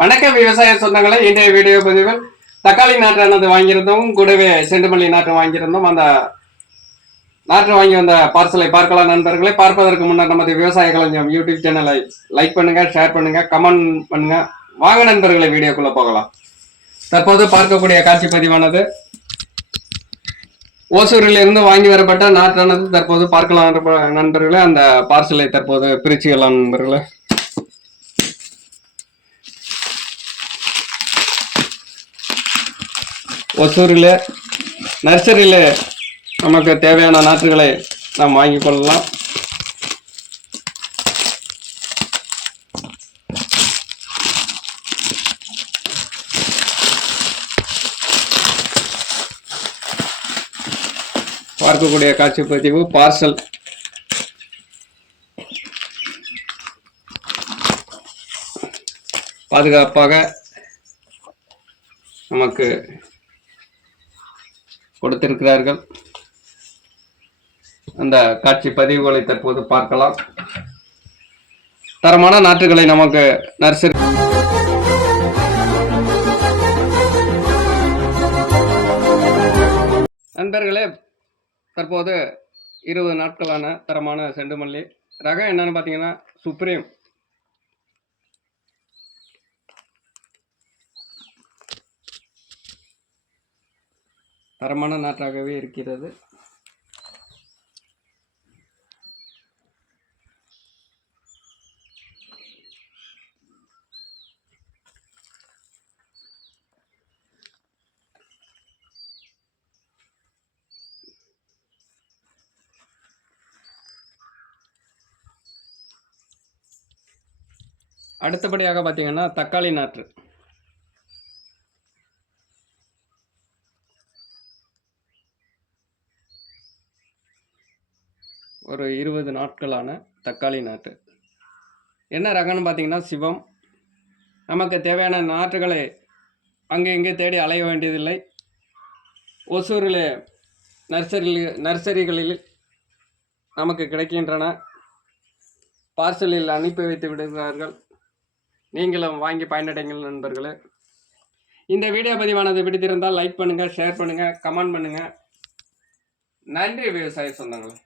வணக்கம் விவசாய சொந்தங்களை. இன்றைய வீடியோ பதிவில் தக்காளி நாற்றானது வாங்கியிருந்தோம், கூடவே செண்டுமல்லி நாற்று வாங்கியிருந்தோம். அந்த நாற்று வாங்கி வந்த பார்சலை பார்க்கலாம் நண்பர்களை. பார்ப்பதற்கு முன்னர் நமது விவசாய களஞ்சியம் யூடியூப் சேனலை லைக் பண்ணுங்க, ஷேர் பண்ணுங்க, கமெண்ட் பண்ணுங்க. வாங்க நண்பர்களை, வீடியோக்குள்ள போகலாம். தற்போது பார்க்கக்கூடிய காட்சி பதிவானது ஓசூரில் இருந்து வாங்கி வரப்பட்ட நாற்றானது தற்போது பார்க்கலாம் நண்பர்களே. அந்த பார்சலை தற்போது பிரிச்சுக்கலாம் நண்பர்களே. ஒசூரில் நர்சரியில் நமக்கு தேவையான நாற்றுகளை நாம் வாங்கி கொள்ளலாம். பார்க்கக்கூடிய காட்சி பதிவு பார்சல். பாதுகாப்பாக நமக்கு கொடுத்திருக்கிறார்கள். அந்த காட்சி பதிவுகளை தற்போது பார்க்கலாம். தரமான நாற்றுகளை நமக்கு நர்சரி நண்பர்களே, தற்போது 20 நாட்களான தரமான செண்டுமல்லி ரகம் என்னன்னு பார்த்தீங்கன்னா சுப்ரீம். தரமான நாற்றாகவே இருக்கிறது. அடுத்தபடியாக பார்த்தீங்கன்னா தக்காளி நாற்று. ஒரு 20 நாட்களான தக்காளி நாற்று. என்ன ரகம்னு பார்த்தீங்கன்னா சிவம். நமக்கு தேவையான நாற்றுகளை அங்கே இங்கே தேடி அலைய வேண்டியதில்லை. ஒசூரில் நர்சரிகளில் நமக்கு கிடைக்கின்றன. பார்சலில் அனுப்பி வைத்து விடுகிறார்கள். நீங்களும் வாங்கி பயனடைங்கள் நண்பர்களே. இந்த வீடியோ பதிவானது பிடித்திருந்தால் லைக் பண்ணுங்கள், ஷேர் பண்ணுங்கள், கமெண்ட் பண்ணுங்கள். நன்றி விவசாய சொந்தங்களே.